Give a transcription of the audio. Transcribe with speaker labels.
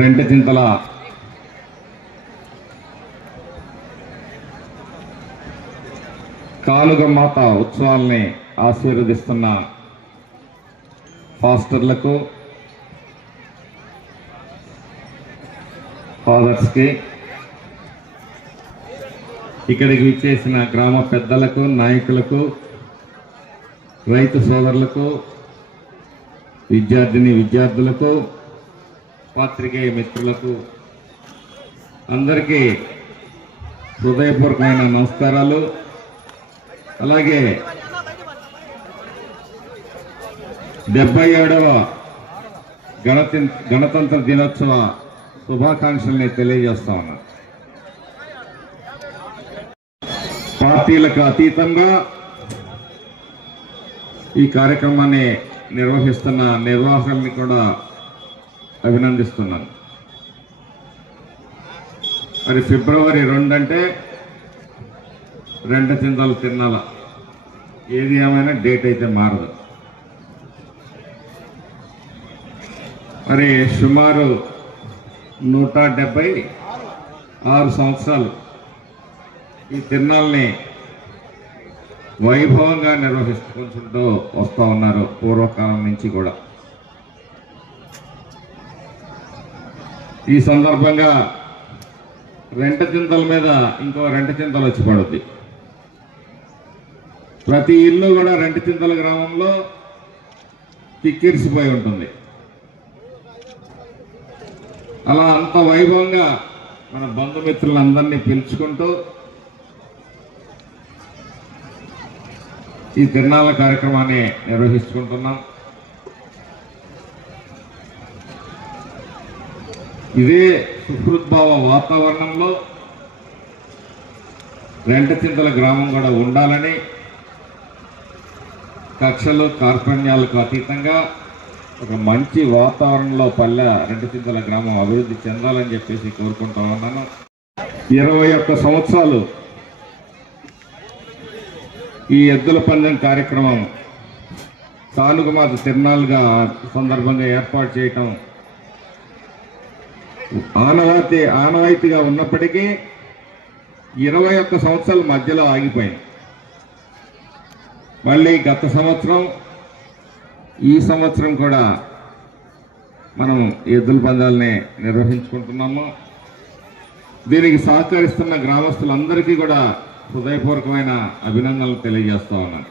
Speaker 1: రెండు చింతల. కాలుగమ్మాత ఉత్సవాల్ని ఆశీర్వదిస్తున్న ఫాస్టర్లకు ఫాదర్స్కి ఇక్కడికి విచ్చేసిన గ్రామ పెద్దలకు నాయకులకు రైతు సోదరులకు విద్యార్థిని విద్యార్థులకు పాత్రికేయ మిత్రులకు అందరికీ హృదయపూర్వకమైన నమస్కారాలు. అలాగే డెబ్బై ఏడవ గణతి గణతంత్ర దినోత్సవ శుభాకాంక్షల్ని తెలియజేస్తా ఉన్నా. పార్టీలకు అతీతంగా ఈ కార్యక్రమాన్ని నిర్వహిస్తున్న నిర్వాహకుల్ని కూడా అభినందిస్తున్నాను. మరి ఫిబ్రవరి రెండు అంటే రెండు చింతలు తిన్నాల? ఏది ఏమైనా డేట్ అయితే మారదు. మరి సుమారు నూట డెబ్బై ఆరు సంవత్సరాలు ఈ తిరునాళ్ళని వైభవంగా నిర్వహించుకుంటూ వస్తూ ఉన్నారు పూర్వకాలం నుంచి కూడా. ఈ సందర్భంగా రెంట చింతల మీద ఇంకో రెంట చింతలు వచ్చి పడుద్ది. ప్రతి ఇల్లు కూడా రెంట చింతల గ్రామంలో తిక్కిరిసిపోయి ఉంటుంది. అలా అంత వైభవంగా మన బంధుమిత్రులందరినీ పిలుచుకుంటూ ఈ తిరణాల కార్యక్రమాన్ని నిర్వహించుకుంటున్నాం. ఇదే సుహృద్భావ వాతావరణంలో రెంటచింతల గ్రామం కూడా ఉండాలని కక్షలు కార్పణ్యాలకు అతీతంగా ఒక మంచి వాతావరణంలో పల్లె రెంటచింతల గ్రామం అభివృద్ధి చెందాలని చెప్పేసి కోరుకుంటా ఉన్నాను. ఇరవై ఒక్క సంవత్సరాలు ఈ ఎద్దుల పందెం కార్యక్రమం తాలూకుమాత తిరునాళ్ళుగా సందర్భంగా ఏర్పాటు చేయటం ఆనవాయితీ ఆనవాయితీగా ఉన్నప్పటికీ ఇరవై ఒక్క సంవత్సరాల మధ్యలో ఆగిపోయింది. మళ్ళీ గత సంవత్సరం ఈ సంవత్సరం కూడా మనం ఎద్దుల పందాలని నిర్వహించుకుంటున్నాము. దీనికి సహకరిస్తున్న గ్రామస్తులందరికీ కూడా హృదయపూర్వకమైన అభినందనలు తెలియజేస్తా ఉన్నాను.